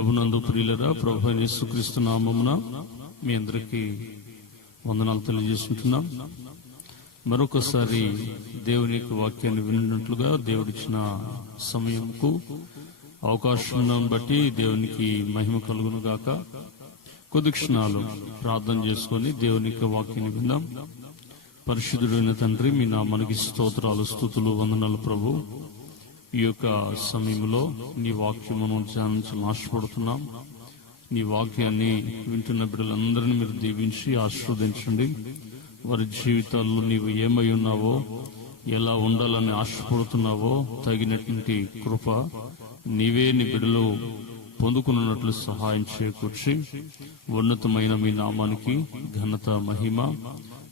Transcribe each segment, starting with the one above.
ప్రభునందు ప్రియులరా, ప్రభు అయిన యేసుక్రీస్తు నామమున మీ అందరికీ వందనాలు తెలియజేస్తుంటున్నాం. మరొకసారి దేవుని యొక్క వాక్యాన్ని విన్నట్లుగా దేవుడిచ్చిన సమయంకు అవకాశం బట్టి దేవునికి మహిమ కలుగును గాక. కొద్ది క్షణాలు ప్రార్థన చేసుకొని దేవుని యొక్క వాక్యాన్ని విందాం. పరిశుద్ధుడైన తండ్రి, మీ నామానికి స్తోత్రాలు, స్తుతులు, వందనాలు ప్రభు. ఈ యొక్క సమయంలో నీ వాక్యమును ధ్యానించాలని ఆశపడుతున్నాం. నీ వాక్యాన్ని వింటున్న బిడ్డలందరినీ మీరు దీవించి ఆశీర్వదించండి. వారి జీవితాల్లో నీవు ఏమై ఉన్నావో, ఎలా ఉండాలని ఆశపడుతున్నావో తగినటువంటి కృప నీవే నీ బిడ్డలు పొందుకున్నట్లు సహాయం చేకూర్చి ఉన్నతమైన మీ నామానికి ఘనత, మహిమ,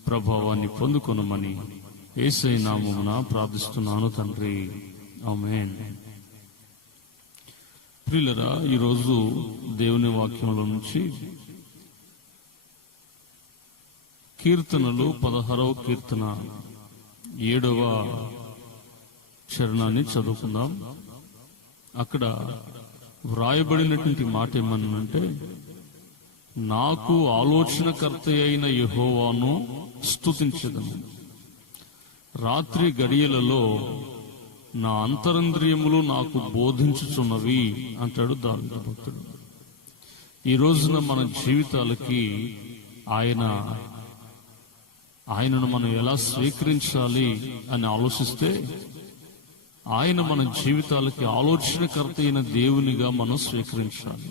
ప్రభావాన్ని పొందుకొనమని యేసయ్య నామమున ప్రార్థిస్తున్నాను తండ్రి, ఆమేన్. ప్రియులరా, ఈరోజు దేవుని వాక్యంలో నుంచి కీర్తనలు 16వ కీర్తన 7వ చరణాన్ని చదువుకుందాం. అక్కడ వ్రాయబడినటువంటి మాట ఏమనంటే, నాకు ఆలోచనకర్త అయిన యెహోవాను స్తుతించెదను. రాత్రి గడియలలో నా అంతరంద్రియములు నాకు బోధించుచున్నవి అంటాడు దావీదు భక్తుడు. ఈ రోజున మన జీవితాలకి ఆయనను మనం ఎలా స్వీకరించాలి అని ఆలోచిస్తే, ఆయన మన జీవితాలకి ఆలోచనకర్త అయిన దేవునిగా మనం స్వీకరించాలి.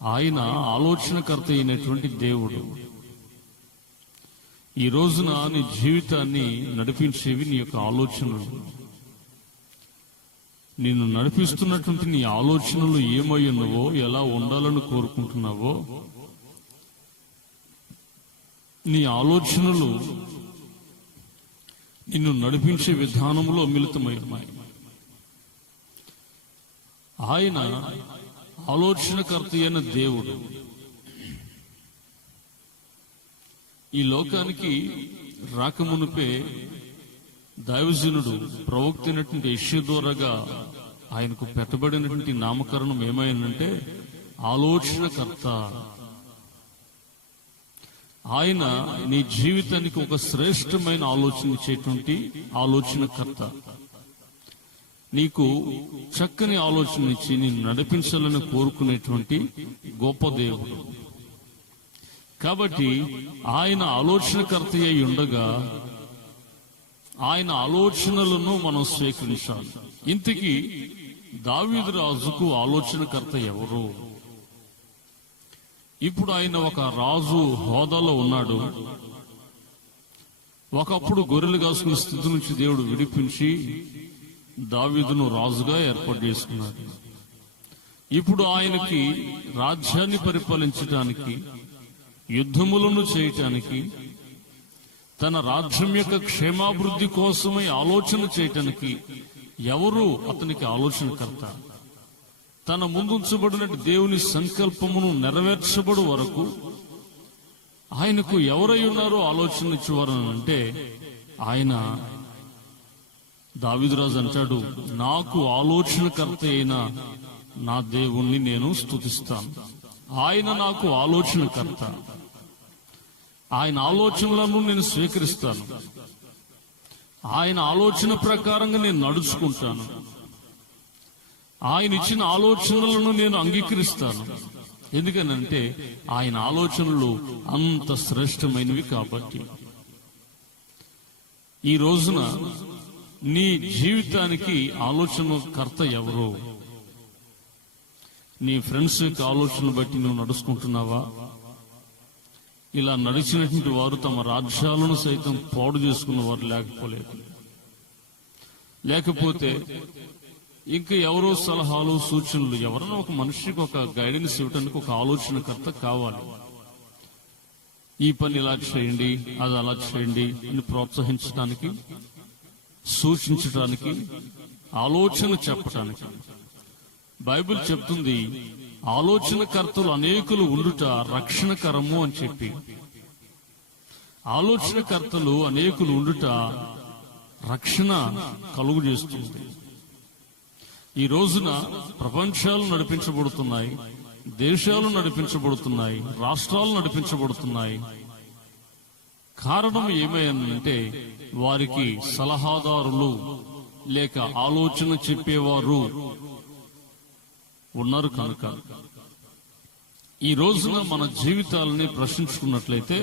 ఆయన ఆలోచనకర్త అయినటువంటి దేవుడు. ఈ రోజున నీ జీవితాన్ని నడిపించేవి నీ యొక్క ఆలోచనలు. నిన్ను నడిపిస్తున్నటువంటి నీ ఆలోచనలు ఏమై ఉన్నవో, ఎలా ఉండాలని కోరుకుంటున్నావో, నీ ఆలోచనలు నిన్ను నడిపించే విధానంలో మిళితమై ఉన్నాయి. ఆయన ఆలోచనకర్త అయిన దేవుడు. ఈ లోకానికి రాకమునుపే దైవజనుడు ప్రవక్త అయినటువంటి యెషయా ద్వారాగా ఆయనకు పెట్టబడినటువంటి నామకరణం ఏమైందంటే ఆలోచనకర్త. ఆయన నీ జీవితానికి ఒక శ్రేష్టమైన ఆలోచన ఇచ్చేటువంటి ఆలోచనకర్త. నీకు చక్కని ఆలోచన ఇచ్చి నిన్ను నడిపించాలని కోరుకునేటువంటి గొప్ప దేవుడు. కాబట్టి ఆయన ఆలోచనకర్త అయి ఉండగా ఆయన ఆలోచనలను మనం స్వీకరించాలి. ఇంతకీ దావీదు రాజుకు ఆలోచనకర్త ఎవరు? ఇప్పుడు ఆయన ఒక రాజు హోదాలో ఉన్నాడు. ఒకప్పుడు గొర్రెలు కాసుకునే స్థితి నుంచి దేవుడు విడిపించి దావీదును రాజుగా ఏర్పాటు చేసుకున్నాడు. ఇప్పుడు ఆయనకి రాజ్యాన్ని పరిపాలించడానికి, యుద్ధములను చేయటానికి, తన రాజ్యం యొక్క క్షేమాభివృద్ధి కోసమై ఆలోచన చేయటానికి ఎవరు అతనికి ఆలోచనకర్త? తన ముందుంచబడిన దేవుని సంకల్పమును నెరవేర్చబడు వరకు ఆయనకు ఎవరై ఉన్నారో ఆలోచన ఇచ్చేవారు అంటే, ఆయన దావీదురాజు అంటాడు, నాకు ఆలోచనకర్త అయిన నా దేవుణ్ణి నేను స్తుతిస్తాను. ఆయన నాకు ఆలోచనకర్త. ఆయన ఆలోచనలను నేను స్వీకరిస్తాను. ఆయన ఆలోచన ప్రకారంగా నేను నడుచుకుంటాను. ఆయన ఇచ్చిన ఆలోచనలను నేను అంగీకరిస్తాను. ఎందుకనంటే ఆయన ఆలోచనలు అంత శ్రేష్టమైనవి కాబట్టి. ఈ రోజున నీ జీవితానికి ఆలోచనకర్త ఎవరు? నీ ఫ్రెండ్స్ యొక్క ఆలోచన బట్టి నువ్వు నడుచుకుంటున్నావా? ఇలా నడిచినటువంటి వారు తమ రాజ్యాలను సైతం పాడు చేసుకున్న వారు లేకపోతే ఇంకా ఎవరో సలహాలు, సూచనలు, ఎవరైనా ఒక మనిషికి ఒక గైడెన్స్ ఇవ్వడానికి ఒక ఆలోచనకర్త కావాలి. ఈ పని ఇలా చేయండి, అది అలా చేయండి అని ప్రోత్సహించడానికి, సూచించడానికి, ఆలోచన చెప్పటానికి. బైబిల్ చెప్తుంది, ఆలోచనకర్తలు అనేకులు ఉండుట రక్షణకరము అని చెప్పి. ఆలోచనకర్తలు అనేకులు ఉండుట రక్షణ కలుగు చేస్తుంది. ఈ రోజున ప్రపంచాలు నడిపించబడుతున్నాయి, దేశాలు నడిపించబడుతున్నాయి, రాష్ట్రాలు నడిపించబడుతున్నాయి. కారణం ఏమైందంటే వారికి సలహాదారులు లేక ఆలోచన చెప్పేవారు ఉన్నారు కనుక. ఈ రోజున మన జీవితాలని ప్రశ్నించుకున్నట్లయితే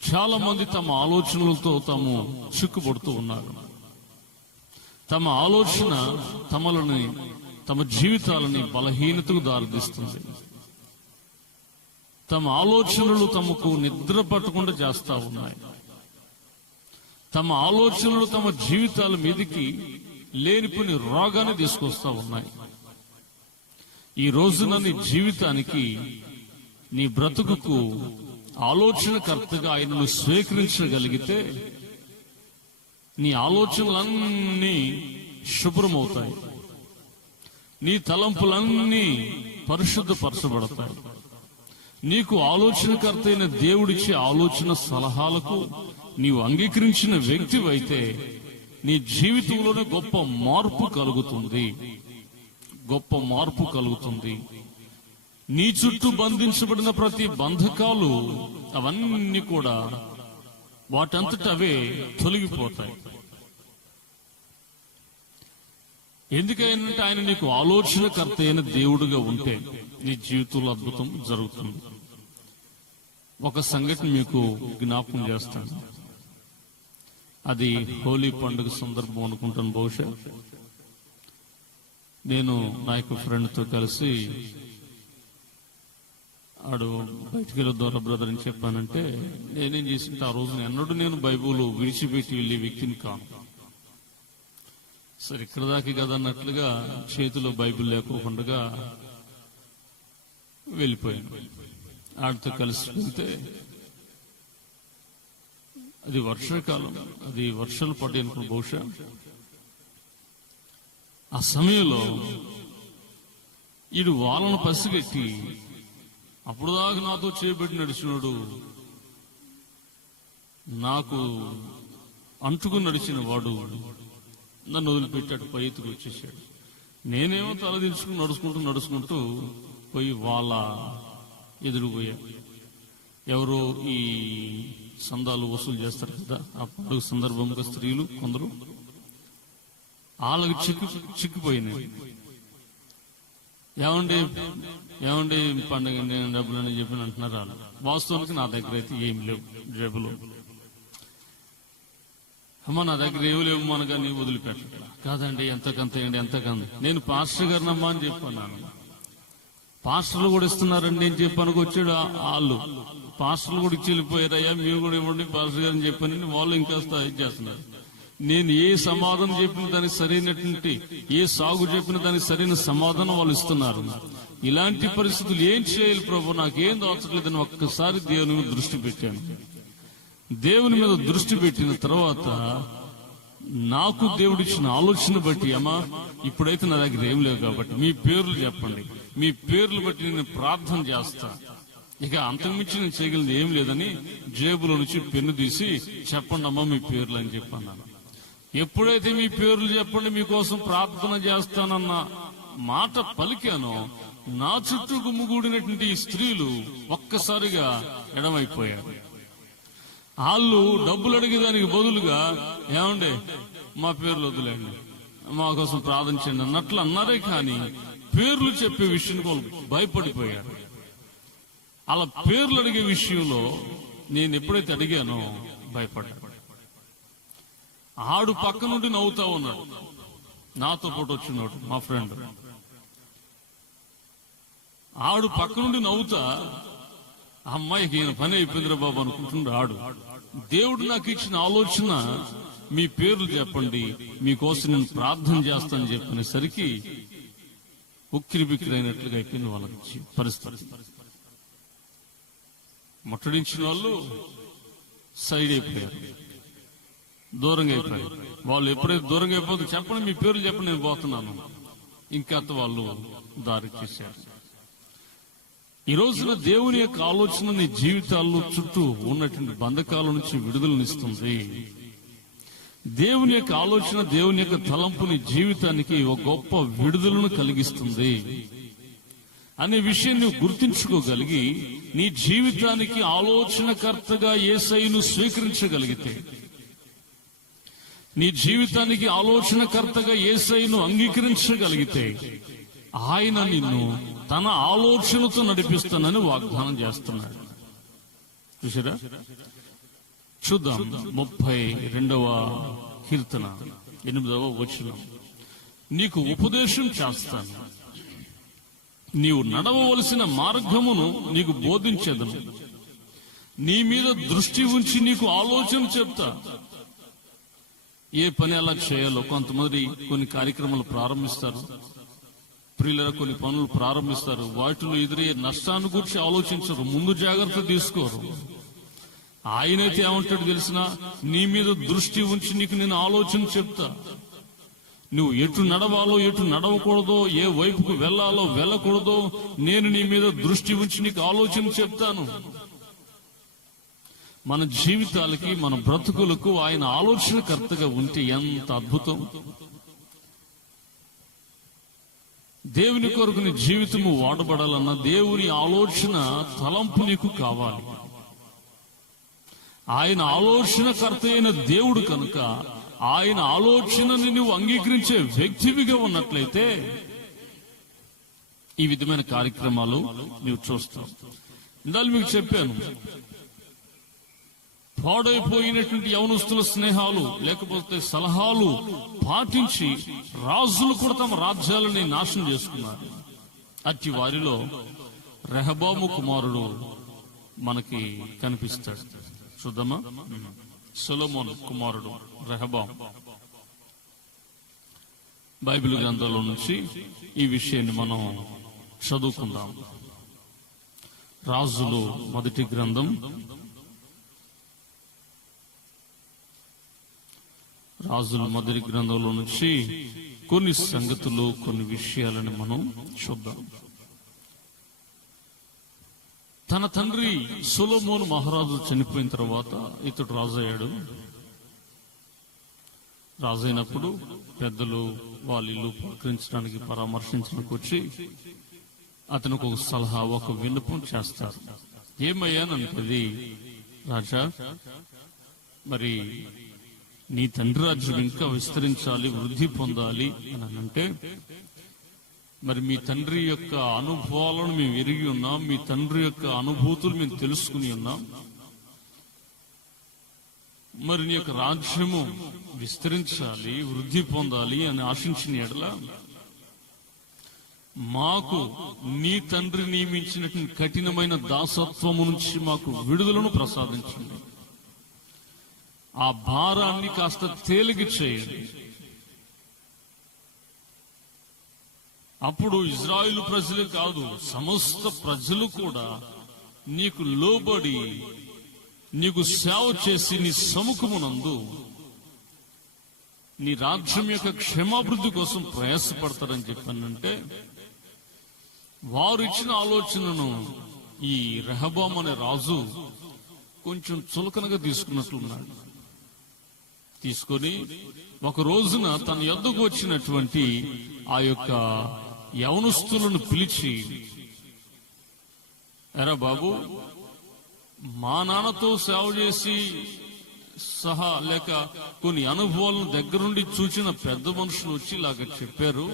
చాలా మంది తమ ఆలోచనలతో తాము చిక్కుపడుతూ ఉన్నారు. తమ ఆలోచన తమ జీవితాలని బలహీనతకు దారితీస్తుంది. తమ ఆలోచనలు తమకు నిద్ర పట్టకుండా చేస్తా ఉన్నాయి. తమ ఆలోచనలు తమ జీవితాల మీదకి లేనిపోని రోగాన్ని తీసుకొస్తా ఉన్నాయి. ఈ రోజున నీ జీవితానికి, నీ బ్రతుకుకు ఆలోచనకర్తగా ఆయనను స్వీకరించగలిగితే నీ ఆలోచనలన్నీ శుభ్రమవుతాయి, నీ తలంపులన్నీ పరిశుద్ధపరచబడతాయి. నీకు ఆలోచనకర్త అయిన దేవుడిచ్చే ఆలోచన సలహాలకు నీవు అంగీకరించిన వ్యక్తివైతే నీ జీవితంలోనే గొప్ప మార్పు కలుగుతుంది. గొప్ప మార్పు కలుగుతుంది. నీ చుట్టూ బంధించబడిన ప్రతి బంధకాలు అవన్నీ కూడా వాటంతట అవే తొలగిపోతాయి. ఎందుకంటే ఆయన నీకు ఆలోచనకర్త అయిన దేవుడుగా ఉంటే నీ జీవితంలో అద్భుతం జరుగుతుంది. ఒక సంఘటన మీకు జ్ఞాపకం చేస్తాను. అది హోలీ పండుగ సందర్భం అనుకుంటాను. బహుశా నేను నా యొక్క ఫ్రెండ్తో కలిసి ఆడు బయటికి వెళ్ళొద్దారా బ్రదర్ అని చెప్పానంటే నేనేం చేసింటే ఆ రోజున ఎన్నడూ నేను బైబుల్ విడిచిపెట్టి వెళ్ళే వ్యక్తిని కాను. సరే ఇక్కడ దాకా కదా అన్నట్లుగా చేతిలో బైబిల్ లేకోకుండా వెళ్ళిపోయాను. ఆడితో కలిసి వెళ్తే అది వర్షాకాలం, అది వర్షాలు పడ్డాయి అనుకున్న బహుశా. ఆ సమయంలో ఈడు వాళ్ళను పసిగట్టి అప్పుడు దాకా నాతో చేపెట్టి నడిచినాడు, నాకు అంటుకుని నడిచిన వాడు నన్ను వదిలిపెట్టాడు, పై ఎత్తుకు వచ్చేసాడు. నేనేమో తలదించుకుని నడుచుకుంటూ పోయి వాళ్ళ ఎదురుపోయా. ఎవరో ఈ సందాలు వసూలు చేస్తారు కదా ఆ పండుగ సందర్భంగా స్త్రీలు కొందరు, వాళ్ళకి చిక్కిపోయినాయి. ఏమండి పండుగ నేను డబ్బులు అని చెప్పి అంటున్నారు వాళ్ళు. వాస్తవానికి నా దగ్గర అయితే ఏం లేవు డబ్బులు. అమ్మ నా దగ్గర ఏమి లేవు మనగా నీ వదిలిపెట్ట. కాదండి ఎంతకంత ఏంటి ఎంతకంత. నేను పాస్టర్ గారినమ్మా అని చెప్పన్నాను. పాస్టర్లు కూడా ఇస్తున్నారండి అని చెప్పాను. వచ్చాడు వాళ్ళు పాస్టర్లు కూడా ఇచ్చి వెళ్ళిపోయారయ్యా, మీరు కూడా ఇవ్వండి పాస్టర్ గారిని చెప్పని వాళ్ళు ఇంకా ఇది చేస్తున్నారు. నేను ఏ సమాధానం చెప్పిన దానికి సరైనటువంటి, ఏ సాగు చెప్పిన దానికి సరైన సమాధానం వాళ్ళు ఇస్తున్నారు. ఇలాంటి పరిస్థితులు ఏం చేయాలి ప్రభు, నాకేం దోచట్లేదని ఒక్కసారి దేవుని మీద దృష్టి పెట్టాను. దేవుని మీద దృష్టి పెట్టిన తర్వాత నాకు దేవుడిచ్చిన ఆలోచన బట్టి, అమ్మా ఇప్పుడైతే నా దగ్గర ఏం లేవు కాబట్టి మీ పేర్లు చెప్పండి, మీ పేర్లు బట్టి నేను ప్రార్థన చేస్తా. ఇక అంతకుమించి నేను చేయగలిగింది ఏం లేదని జేబులో నుంచి పెన్ను తీసి చెప్పండి అమ్మా మీ పేర్లు అని చెప్పన్నాను. ఎప్పుడైతే మీ పేర్లు చెప్పండి మీకోసం ప్రార్థన చేస్తానన్న మాట పలికానో నా చుట్టూ గుమ్ముగూడినటువంటి ఈ స్త్రీలు ఒక్కసారిగా ఎడమైపోయారు. వాళ్ళు డబ్బులు అడిగేదానికి బదులుగా ఏమండి మా పేర్లు వదిలేండి, మా కోసం ప్రార్థించండి అన్నట్లు అన్నారే కానీ పేర్లు చెప్పే విషయం వాళ్ళు భయపడిపోయారు. అలా పేర్లు అడిగే విషయంలో నేను ఎప్పుడైతే అడిగానో భయపడ్డాను. ఆడు పక్క నుండి నవ్వుతా ఉన్నాడు, నాతో పాటు వచ్చినాడు మా ఫ్రెండ్. ఆడు పక్క నుండి నవ్వుతా అమ్మాయికి ఈయన పని అయిపోయిందిరా బాబు అనుకుంటున్నాడు ఆడు. దేవుడు నాకు ఇచ్చిన ఆలోచన మీ పేర్లు చెప్పండి, మీకోసం నేను ప్రార్థన చేస్తానని చెప్పనేసరికి ఉక్కిరి బిక్కిరి అయినట్లుగా అయిపోయింది వాళ్ళకి పరిస్థితి. ముట్టడించిన వాళ్ళు సైడ్ అయిపోయారు, దూరంగా అయిపోయారు. వాళ్ళు ఎప్పుడైతే దూరంగా అయిపోతే చెప్పండి మీ పేర్లు చెప్పండి నేను పోతున్నాను, ఇంకా వాళ్ళు దారి చేశారు. ఈ రోజున దేవుని యొక్క ఆలోచన నీ జీవితాల్లో చుట్టూ ఉన్నటువంటి బంధకాల నుంచి విడుదలనిస్తుంది. దేవుని యొక్క ఆలోచన, దేవుని యొక్క తలంపు నీ జీవితానికి ఒక గొప్ప విడుదలను కలిగిస్తుంది అనే విషయం నువ్వు గుర్తించుకోగలిగి నీ జీవితానికి ఆలోచనకర్తగా యేసయ్యను స్వీకరించగలిగితే, నీ జీవితానికి ఆలోచనకర్తగా యేసయ్యను అంగీకరించగలిగితే, ఆయన నిన్ను తన ఆలోచనతో నడిపిస్తానని వాగ్దానం చేస్తున్నాడు. చూసారా? చూద్దాం 32వ కీర్తన 8వ వచనం. నీకు ఉపదేశం చేస్తాను, నీవు నడవవలసిన మార్గమును నీకు బోధించేదను, నీ మీద దృష్టి ఉంచి నీకు ఆలోచన చెప్తా. ఏ పని ఎలా చేయాలో కొంతమంది కొన్ని కార్యక్రమాలు ప్రారంభిస్తారు, ప్రియుల కొన్ని పనులు ప్రారంభిస్తారు, వాటిలో ఎదురయ్యే నష్టాన్ని గురించి ఆలోచించరు, ముందు జాగ్రత్త తీసుకోరు. ఆయనైతే ఏమంటాడు తెలిసిన, నీ మీద దృష్టి ఉంచి నీకు నేను ఆలోచన చెప్తా. నువ్వు ఎటు నడవాలో ఎటు నడవకూడదో, ఏ వైపుకు వెళ్లాలో వెళ్ళకూడదో నేను నీ మీద దృష్టి ఉంచి నీకు ఆలోచన చెప్తాను. మన జీవితాలకి, మన బ్రతుకులకు ఆయన ఆలోచనకర్తగా ఉంటే ఎంత అద్భుతం. దేవుని కొరకు నీ జీవితము వాడబడాలన్న దేవుని ఆలోచన తలంపు నీకు కావాలి. ఆయన ఆలోచనకర్త అయిన దేవుడు కనుక ఆయన ఆలోచనని నువ్వు అంగీకరించే వ్యక్తివిగా ఉన్నట్లయితే ఈ విధమైన కార్యక్రమాలు నువ్వు చూస్తావు. ఇందాక మీకు చెప్పాను, పాడైపోయినటువంటి యవనస్తుల స్నేహాలు లేకపోతే సలహాలు పాటించి రాజులు కూడా తమ రాజ్యాలని నాశనం చేసుకున్నారు. అట్టి వారిలో రెహబాము కుమారుడు మనకి కనిపిస్తాడు. చూద్దామా? సొలొమోను కుమారుడు రెహబాం. బైబిల్ గ్రంథంలో నుంచి ఈ విషయాన్ని మనం చదువుకుందాం. రాజులు మొదటి గ్రంథం, రాజులు మొదటి గ్రంథంలో నుంచి కొన్ని సంగతులు, కొన్ని విషయాలను మనం చూద్దాం. తన తండ్రి సొలొమోను మహారాజు చనిపోయిన తర్వాత ఇతడు రాజు అయ్యాడు. రాజైనప్పుడు పెద్దలు వాళ్ళ ఇల్లు పలకరించడానికి, పరామర్శించడానికి వచ్చి అతనికి ఒక సలహా, ఒక విన్నపం చేస్తారు. ఏమయ్యానంటది, రాజా, మరి నీ తండ్రి రాజ్యం ఇంకా విస్తరించాలి, వృద్ధి పొందాలి అని అంటే, మరి మీ తండ్రి యొక్క అనుభవాలను మేము ఎరిగి ఉన్నాం, మీ తండ్రి యొక్క అనుభూతులు మేము తెలుసుకుని ఉన్నాం. మరి నీ యొక్క రాజ్యము విస్తరించాలి, వృద్ధి పొందాలి అని ఆశించిన ఎడల మాకు నీ తండ్రి నియమించినటువంటి కఠినమైన దాసత్వము నుంచి మాకు విడుదలను ప్రసాదించండి. ఆ భారాన్ని కాస్త తేలిక చేయండి. అప్పుడు ఇజ్రాయేలు ప్రజలు కాదు, సమస్త ప్రజలు కూడా నీకు లోబడి నీకు సేవ చేసి నీ సముఖమునందు నీ రాజ్యం యొక్క క్షేమాభివృద్ధి కోసం ప్రయాసపడతారని చెప్పానంటే, వారు ఇచ్చిన ఆలోచనను ఈ రెహబాం అనే రాజు కొంచెం చులకనగా తీసుకున్నట్లున్నాడు. తీసుకొని ఒక రోజున తన యొద్దకు వచ్చినటువంటి ఆ యొక్క యవనస్తులను పిలిచి, ఎరా బాబు, మా నాన్నతో సేవ చేసి సహా లేక కొన్ని అనుభవాలను దగ్గరుండి చూచిన పెద్ద మనుషులు వచ్చి ఇలాగ చెప్పారు,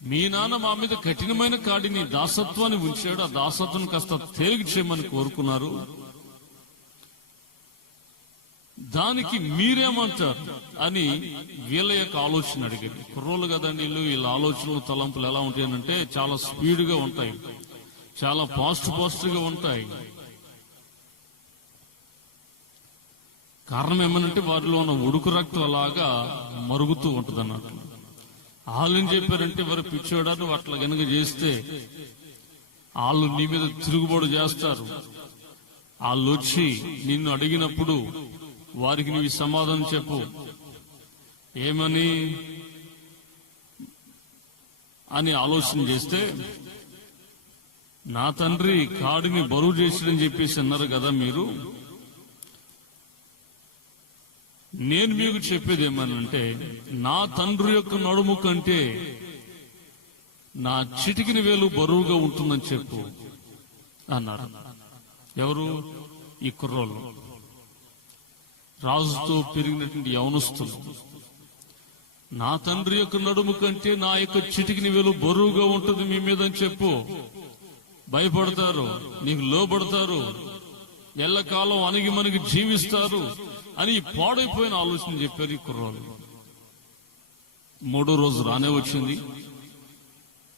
మీ నాన్న మా మీద కఠినమైన కాడిని దాసత్వాన్ని ఉంచాడు, ఆ దాసత్వం కాస్త తేలిక చేయమని కోరుకున్నారు, దానికి మీరేమంటారు అని వీళ్ళ యొక్క ఆలోచన అడిగారు. కుర్రోళ్ళు కదండి వీళ్ళ ఆలోచనలు, తలంపులు ఎలా ఉంటాయనంటే చాలా స్పీడ్గా ఉంటాయి, చాలా పాజిటివ్గా ఉంటాయి. కారణం ఏమనంటే వారిలో ఉన్న ఉడుకు రక్తం అలాగా మరుగుతూ ఉంటుంది అన్నట్టు. వాళ్ళు ఏం చెప్పారంటే, వారు పిచ్చోడా, నువ్వు అట్లా గనుక చేస్తే వాళ్ళు నీ మీద తిరుగుబాటు చేస్తారు, వాళ్ళు వచ్చి నిన్ను అడిగినప్పుడు వారికి నువ్వు సమాధానం చెప్పు. ఏమని అని ఆలోచన చేస్తే, నా తండ్రి కాడిని బరువు చేసిడని చెప్పేసి అన్నారు కదా మీరు, నేను మీకు చెప్పేది ఏమనంటే, నా తండ్రి యొక్క నడుము కంటే నా చిటికిన వేలు బరువుగా ఉంటుందని చెప్పు అన్నారు. ఎవరు? ఈ కుర్రోళ్ళు, రాజుతో పెరిగినటువంటి యవనస్తులు. నా తండ్రి యొక్క నడుము కంటే నా యొక్క చిటికిన వేలు బరువుగా ఉంటుంది మీ మీద అని చెప్పు. భయపడతారు, నీకు లోబడతారు, ఎల్లకాలం అణిగి మనకి జీవిస్తారు అని పాడైపోయిన ఆలోచన చెప్పారు ఈ కుర్రోళ్ళు. మూడో రోజు రానే వచ్చింది.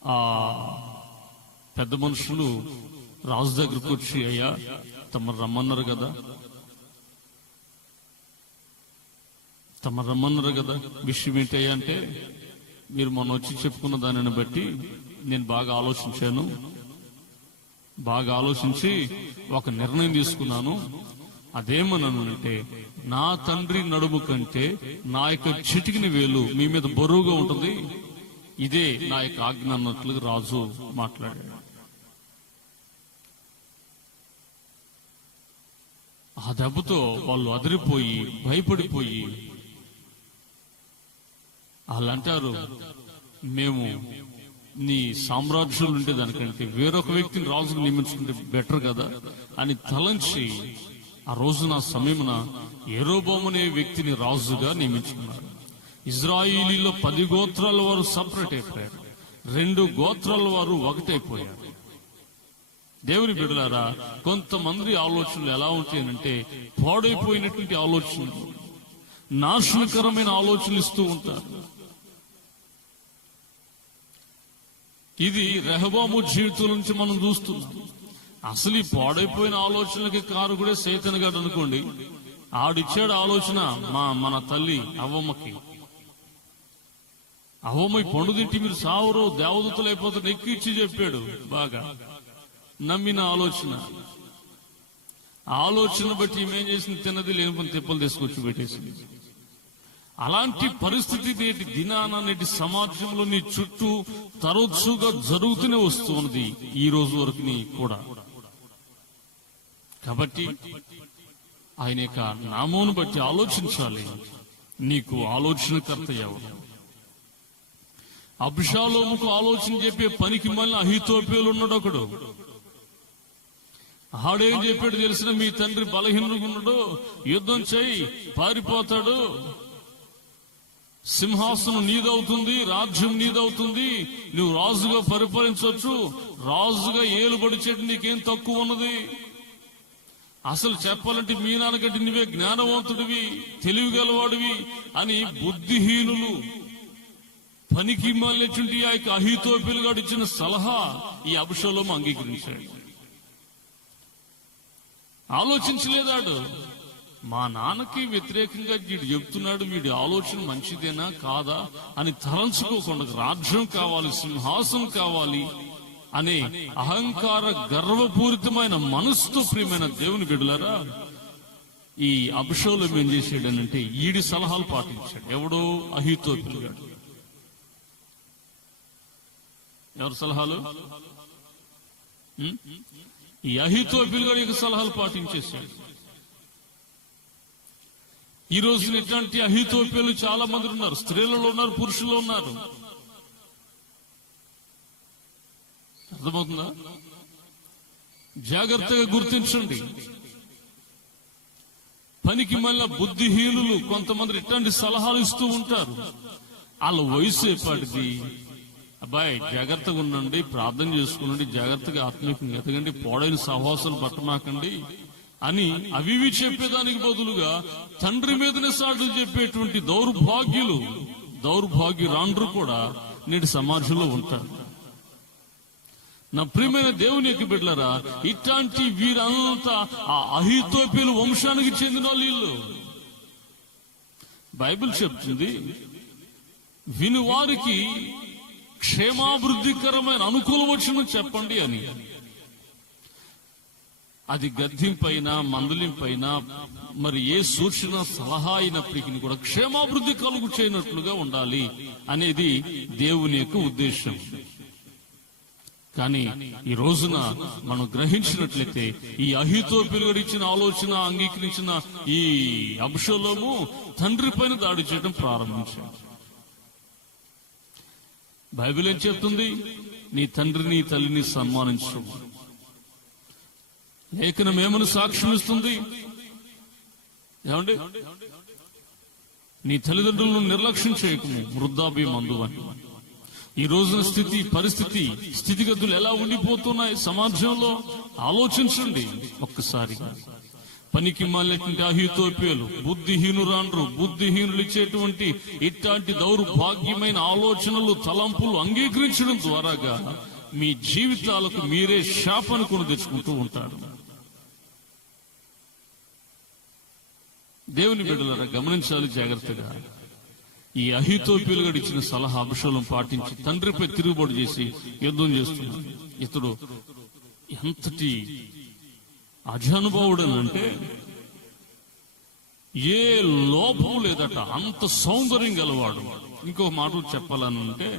ఆ పెద్ద మనుషులు రాజు దగ్గరకు వచ్చి, అయ్యా తమరు రమ్మన్నారు కదా, విషయం ఏంటయ్యా అంటే, మీరు మొన్న వచ్చి చెప్పుకున్న దానిని బట్టి నేను బాగా ఆలోచించి ఒక నిర్ణయం తీసుకున్నాను. అదేమనంటే, నా తండ్రి నడుము కంటే నా యొక్క చిటికిన వేలు మీ మీద బరువుగా ఉంటుంది, ఇదే నా యొక్క ఆజ్ఞ అన్నట్లుగా రాజు మాట్లాడాడు. ఆ దెబ్బతో వాళ్ళు అదిరిపోయి భయపడిపోయి వాళ్ళు అంటారు, మేము నీ సామ్రాజ్యం ఉంటే దానికంటే వేరొక వ్యక్తిని రాజును నియమించుకుంటే బెటర్ కదా అని తలంచి ఆ రోజున సమయమున యెరోబోము అనే వ్యక్తిని రాజుగా నియమించుకున్నారు. ఇజ్రాయిలీలో 10 గోత్రాల వారు సపరేట్ అయిపోయారు, 2 గోత్రాల వారు ఒకటైపోయారు. దేవుని బిడ్డలారా, కొంతమంది ఆలోచనలు ఎలా ఉంటాయంటే, పాడైపోయినటువంటి ఆలోచనలు, నాశనకరమైన ఆలోచనలు ఇస్తూ ఉంటారు. ఇది రెహబాము జీవితం నుంచి మనం చూస్తున్నాం. అసలు ఈ పాడైపోయిన ఆలోచనలకి కారకుడే సైతాను గారు అనుకోండి. ఆడిచ్చాడు ఆలోచన మన తల్లి అవ్వమ్మకి. అవ్వమ్మ పండు తింటే మీరు సావరు, దేవదూతలు అయిపోతారు ఎక్కిచ్చి చెప్పాడు. బాగా నమ్మిన ఆలోచన బట్టి ఏమేం చేసింది, తిన్నది లేని తిప్పలు తీసుకొచ్చి పెట్టేసింది. అలాంటి పరిస్థితి నేటి దినాన నేటి సమాజంలో నీ చుట్టూ తరచుగా జరుగుతూనే వస్తున్నది ఈ రోజు వరకు కూడా. కాబట్టి ఆయన యొక్క నామమును బట్టి ఆలోచించాలి. నీకు ఆలోచనకర్త ఎవరు? అబ్షాలోముకు ఆలోచన చెప్పే పనికి మళ్ళీ అహీతోపేలు ఉన్నాడు ఒకడు. ఆడేం చెప్పాడు తెలిసిన, మీ తండ్రి బలహీనంగా ఉన్నాడు, యుద్ధం చేయి, పారిపోతాడు, సింహాసనం నీదవుతుంది, రాజ్యం నీదవుతుంది, నువ్వు రాజుగా పరిపాలించవచ్చు, రాజుగా ఏలుబడి చెట్టు నీకేం తక్కువ ఉన్నది, అసలు చెప్పాలంటే మీ నాన్నకంటే నువ్వే జ్ఞానవంతుడివి, తెలివిగలవాడివి అని బుద్ధిహీనులు పనికి మళ్ళీ ఆ యొక్క అహీతోపెలు గారు ఇచ్చిన సలహా ఈ అబ్షాలోము అంగీకరించాడు. ఆలోచించలేదాడు. మా నాన్నకి వ్యతిరేకంగా వీడు చెప్తున్నాడు, వీడి ఆలోచన మంచిదేనా కాదా అని తలంచుకోకుండా రాజ్యం కావాలి, సింహాసనం కావాలి అనే అహంకార గర్వపూరితమైన మనసుతో ప్రియమైన దేవుని బిడ్డలారా, ఈ అబ్షాలోము ఏం చేశాడనంటే ఈడి సలహాలు పాటించాడు. ఎవడో అహీతోపెలు గాడు. ఎవరి సలహాలు? ఈ అహీతోపెలు గారి యొక్క సలహాలు పాటించేశాడు. ఈ రోజు ఇట్లాంటి అహీతోపెలు చాలా మంది ఉన్నారు. స్త్రీలలో ఉన్నారు, పురుషుల్లో ఉన్నారు. అర్థమవుతుందా? జాగ్రత్తగా గుర్తించండి. పనికి మళ్ళా బుద్ధిహీనులు కొంతమంది ఇట్లాంటి సలహాలు ఇస్తూ ఉంటారు. వాళ్ళ వయసు ఏపాటిది, అబ్బాయి జాగ్రత్తగా ఉండండి, ప్రార్థన చేసుకునండి, జాగ్రత్తగా ఆత్మీయంగా ఎదగండి, పోడైన సహవాసాలు పట్టమాకండి అని అవి చెప్పేదానికి బదులుగా తండ్రి మీదనే సాటులు చెప్పేటువంటి దౌర్భాగ్యురాండ్రు కూడా నేటి సమాజంలో ఉంటారు. నా ప్రియమైన దేవుని యొక్క బిడ్డలారా, ఇట్లాంటి వీరంతా ఆ అహీతోపెలు వంశానికి చెందిన వాళ్ళు. బైబిల్ చెప్తుంది, వినువారికి క్షేమాభివృద్ధికరమైన అనుకూలం వచ్చిన చెప్పండి అని. అది గద్దింపైనా మందలింపైనా మరి ఏ సూచన సలహా అయినప్పటికీ కూడా క్షేమాభివృద్ధి కలుగు చేయనట్లుగా ఉండాలి అనేది దేవుని యొక్క ఉద్దేశం. కానీ ఈ రోజున మనం గ్రహించినట్లయితే ఈ అహీతోపెలు ఇచ్చిన ఆలోచన అంగీకరించిన ఈ అబ్షలోము తండ్రి పైన దాడి చేయడం ప్రారంభించాడు. బైబిల్ ఏం చెప్తుంది? నీ తండ్రిని తల్లిని సన్మానించు. లేఖనం ఏమని సాక్ష్యం ఇస్తుంది? ఏమండి? నీ తల్లిదండ్రులను నిర్లక్ష్యం చేయకము, వృద్ధాప్యమందు అని. ఈ రోజున స్థితిగతులు ఎలా ఉండిపోతున్నాయి సమాజంలో ఆలోచించండి ఒక్కసారి. పనికి మాలినటువంటి అహీతోపెలు, బుద్ధిహీనులు ఇచ్చేటువంటి ఇట్లాంటి దౌర్భాగ్యమైన ఆలోచనలు, తలంపులు అంగీకరించడం ద్వారాగా మీ జీవితాలకు మీరే శాపాన్ని కొని తెచ్చుకుంటూ ఉంటారు. దేవుని బిడ్డలారా, గమనించాలి జాగ్రత్తగా. ఈ అహీతోపెలు ఇచ్చిన సలహా అబ్షలోము పాటించి తండ్రిపై తిరుగుబాటు చేసి యుద్ధం చేస్తున్నాడు. ఇతడు ఎంతటి అజానుభావుడు అంటే ఏ లోపం లేదట, అంత సౌందర్యం గలవాడు. ఇంకొక మాట చెప్పాలనంటే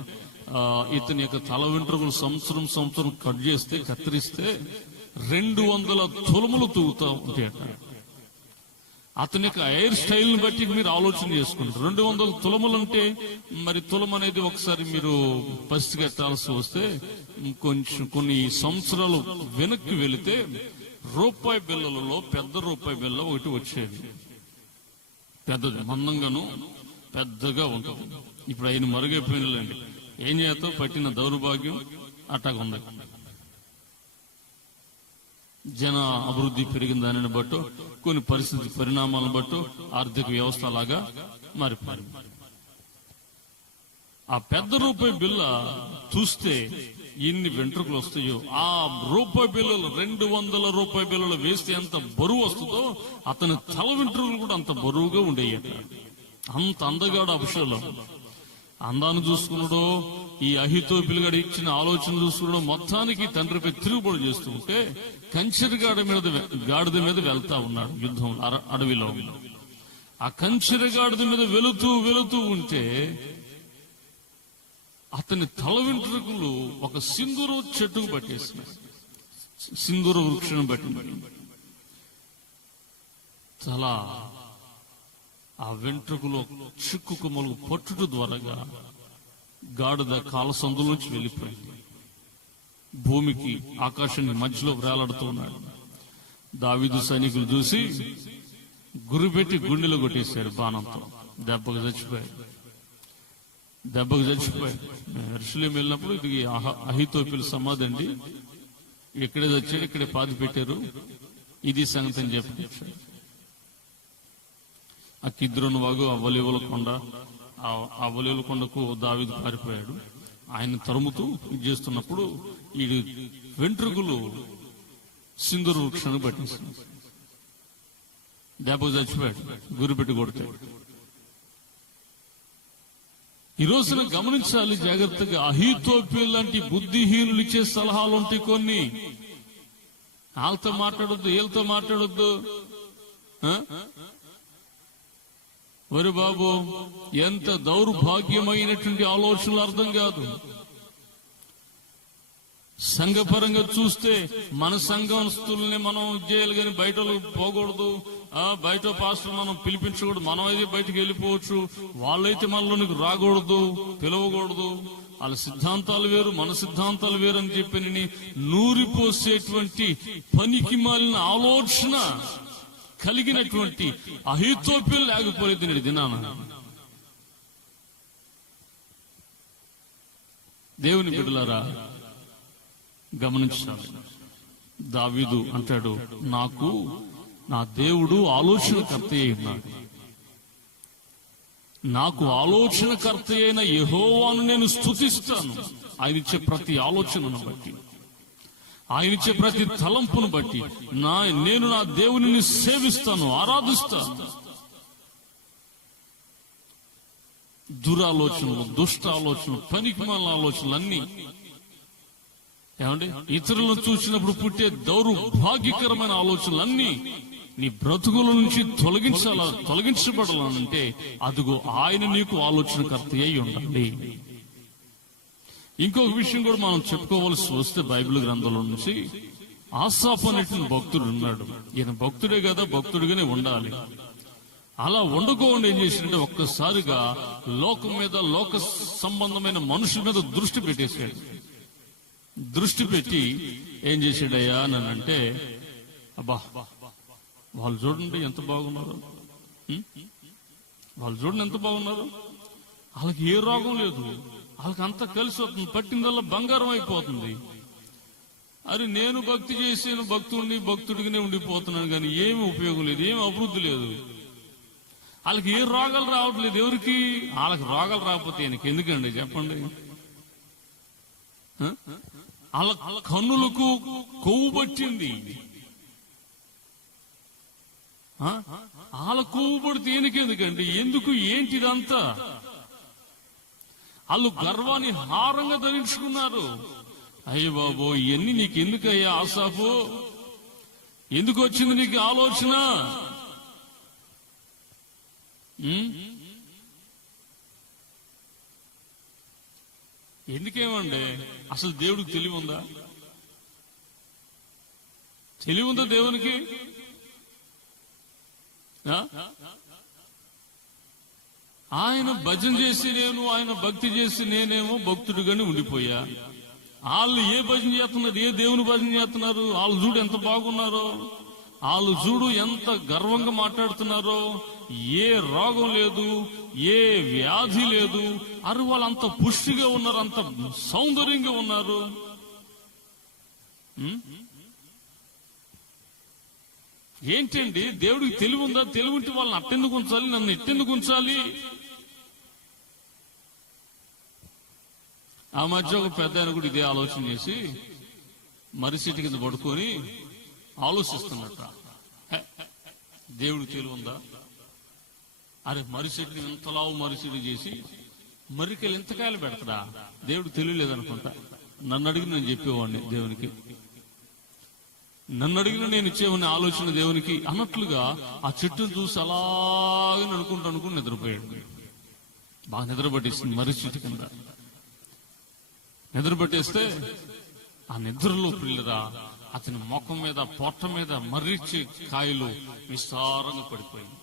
ఇతని యొక్క తల వెంట్రుకలు సంవత్సరం కత్తిరిస్తే 200 తులములు తూగుతూ ఉంటాయట. అతని యొక్క హెయిర్ స్టైల్ ని బట్టి మీరు ఆలోచన చేసుకుంటారు. 200 తులములు అంటే మరి తులం అనేది ఒకసారి మీరు పసిగట్టాల్సి వస్తే కొన్ని సంవత్సరాలు వెనక్కి వెళితే రూపాయి బిళ్ళలలో పెద్ద రూపాయి బిళ్ళ ఒకటి వచ్చేది. పెద్దది, మందంగాను పెద్దగా ఉంటుంది. ఇప్పుడు ఆయన మరుగైపోయినలేండి. ఏం చేస్తావు, పట్టిన దౌర్భాగ్యం అట్టాగుంది. జన అభివృద్ధి పెరిగిన దానిని బట్టు, కొన్ని పరిస్థితి పరిణామాలను బట్టు ఆర్థిక వ్యవస్థ లాగా మారిపోయింది. ఆ పెద్ద రూపాయి బిళ్ళ చూస్తే ఎన్ని వెంట్రుకలు వస్తాయో, ఆ రూపాయి బిళ్ళలు 200 రూపాయి బిళ్ళలు వేస్తే ఎంత బరువు వస్తుందో అతని తల వెంట్రుకలు కూడా అంత బరువుగా ఉండేయట. అంత అందగాడు అబ్షలోము. అందాన్ని చూసుకున్నాడో, ఈ అహీతోపెలు ఇచ్చిన ఆలోచన చూసుకున్నాడో, మొత్తానికి తండ్రిపై తిరుగుబాటు చేస్తూ ఉంటే కంచెర గాడిద మీద వెళ్తా ఉన్నాడు యుద్ధం అడవిలో. ఆ కంచెర గాడిద మీద వెళుతూ ఉంటే అతని తల వెంట్రుకలు ఒక సింధూర చెట్టుకు పట్టేసినాయి. సింధూర వృక్షం పట్టింది. తల ఆ వెంట్రుకలు చిక్కు కొమ్మలు పట్టుట ద్వారాగా గాడిద కాల సందులోంచి వెళ్ళిపోయింది. భూమికి ఆకాశాన్ని మధ్యలో వేలాడుతూ ఉన్నాడు. దావీదు సైనికులు చూసి గురిపెట్టి గుండెలో కొట్టేశారు బాణంతో. దెబ్బకు చచ్చిపోయాడు. యెరూషలేము వెళ్ళినప్పుడు ఇది అహీతోపెలు సమాధి అండి, ఇక్కడే వచ్చాడు, ఇక్కడే పాతి పెట్టారు, ఇది సంగతి అని చెప్పి ఆ కిద్రోను వాగు అవ్వలేవుల కొండ, ఆ అవ్వలేవుల కొండకు దావీదు పారిపోయాడు. ఆయన తరుముతూ ఇది చేస్తున్నప్పుడు ఈ వెంట్రుకలు సింధూర వృక్షాన్ని పట్టేసింది. దెబ్బకు చచ్చిపోయాడు, గురిపెట్టి కొడతాడు. ఈ రోజున గమనించాలి జాగ్రత్తగా. అహీతోపెలు లాంటి బుద్ధిహీనులు ఇచ్చే సలహాలు ఉంటాయి కొన్ని. వాళ్ళతో మాట్లాడొద్దు, వీళ్ళతో మాట్లాడొద్దు. ఒరి బాబు, ఎంత దౌర్భాగ్యమైనటువంటి ఆలోచనలు అర్థం కాదు. సంఘపరంగా చూస్తే మన సంఘస్తుల్ని మనం చేయాలి, కానీ బయట పోకూడదు. బయట పాస్టర్ మనం పిలిపించకూడదు. మనం అయితే బయటకు వెళ్ళిపోవచ్చు, వాళ్ళైతే మనలోనికి రాకూడదు, పిలవకూడదు. వాళ్ళ సిద్ధాంతాలు వేరు, మన సిద్ధాంతాలు వేరు అని చెప్పి నూరిపోసేటువంటి పనికి మాలిన ఆలోచన కలిగినటువంటి అహీతోపెలు లేకపోలేదు నేడు దినాన. దేవుని బిడ్డలారా, గమనించాలి. దావీదు అంటాడు, నాకు నా దేవుడు ఆలోచనకర్త అయి ఉన్నాడు. నాకు ఆలోచనకర్త అయిన యెహోవాను నేను స్తుతిస్తాను. ఆయన ఇచ్చే ప్రతి ఆలోచనను బట్టి, ఆయన ఇచ్చే ప్రతి తలంపును బట్టి నేను నా దేవుని సేవిస్తాను, ఆరాధిస్తాను. దురాలోచనలు, దుష్ట ఆలోచనలు, పనికిమాలిన ఆలోచనలు అన్ని ఏమండి, ఇతరులను చూసినప్పుడు పుట్టే దౌర్భాగ్యకరమైన ఆలోచనలన్నీ నీ బ్రతుకుల నుంచి తొలగించబడాలంటే అదిగో ఆయన నీకు ఆలోచనకర్త అయి ఉండాలి. ఇంకొక విషయం కూడా మనం చెప్పుకోవాల్సి వస్తే బైబిల్ గ్రంథంలో నుంచి ఆసాపు అనేటువంటి భక్తుడు ఉన్నాడు. ఈయన భక్తుడే కదా, భక్తుడిగానే ఉండాలి. అలా ఉండకోండి ఏం చేసిందంటే ఒక్కసారిగా లోకం మీద, లోక సంబంధమైన మనుషుల మీద దృష్టి పెట్టేశాడు. దృష్టి పెట్టి ఏం చేశాడయ్యా నన్నంటే, అబ్బా వాళ్ళు చూడండి ఎంత బాగున్నారు, వాళ్ళు చూడండి ఎంత బాగున్నారు, వాళ్ళకి ఏ రోగం లేదు, వాళ్ళకి అంతా కలిసి వస్తుంది, పట్టిందల్లా బంగారం అయిపోతుంది. అరే నేను భక్తి చేసాను, భక్తుడిగానే ఉండిపోతున్నాను, కానీ ఏమి ఉపయోగం లేదు, ఏమి అభివృద్ధి లేదు. వాళ్ళకి ఏ రోగాలు రావట్లేదు. ఎవరికి? వాళ్ళకి రోగాలు రాకపోతే ఆయనకి ఎందుకండి చెప్పండి? వాళ్ళ కన్నులకు కొవ్వు పట్టింది. వాళ్ళ కొవ్వు పడితే ఈయనకి ఎందుకండి? ఎందుకు? ఏంటిదంతా? వాళ్ళు గర్వాన్ని హారంగా ధరించుకున్నారు. అయ్య బాబో, ఇవన్నీ నీకు ఎందుకయ్యా ఆసాపు? ఎందుకు వచ్చింది నీకు ఆలోచన? ఎందుకేమండి? అసలు దేవుడికి తెలివి ఉందా? తెలివి ఉందా దేవునికి? ఆయన భజన చేసి నేను, ఆయన భక్తి చేసి నేనేమో భక్తుడిగానే ఉండిపోయా. వాళ్ళు ఏ భజన చేస్తున్నారు, ఏ దేవుని భజన చేస్తున్నారు? వాళ్ళు చూడు ఎంత బాగున్నారో, వాళ్ళు చూడు ఎంత గర్వంగా మాట్లాడుతున్నారో, ఏ రోగం లేదు, ఏ వ్యాధి లేదు. అరు వాళ్ళు అంత పుష్టిగా ఉన్నారు, అంత సౌందర్యంగా ఉన్నారు. ఏంటండి దేవుడికి తెలివి ఉందా? తెలివి ఉంటే వాళ్ళని అట్టెందుకు ఉంచాలి, నన్ను ఇట్టెందుకు ఉంచాలి? ఆ మధ్య ఒక పెద్ద ఆయన కూడా ఇదే ఆలోచన చేసి మరిసీటి కింద పడుకొని ఆలోచిస్తున్నట్ట, దేవుడికి తెలివి ఉందా? అరే మరిసెట్ని ఇంతలావు మరిసెడు చేసి మరికెళ్ళి ఎంతకాయలు పెడతాడా? దేవుడికి తెలియలేదనుకుంటా. నన్ను అడిగి నేను చెప్పేవాడిని దేవునికి, నన్ను అడిగిన నేను ఇచ్చేవాడిని ఆలోచన దేవునికి అన్నట్లుగా ఆ చెట్టును చూసి అలాగే అనుకుని నిద్రపోయాడు. బాగా నిద్రపట్టేసింది మర్రి చెట్టు కింద. నిద్రపట్టేస్తే ఆ నిద్రలో పిల్లరా అతని ముఖం మీద, పొట్ట మీద మర్రిచ్చి కాయలు విస్తారంగా పడిపోయింది.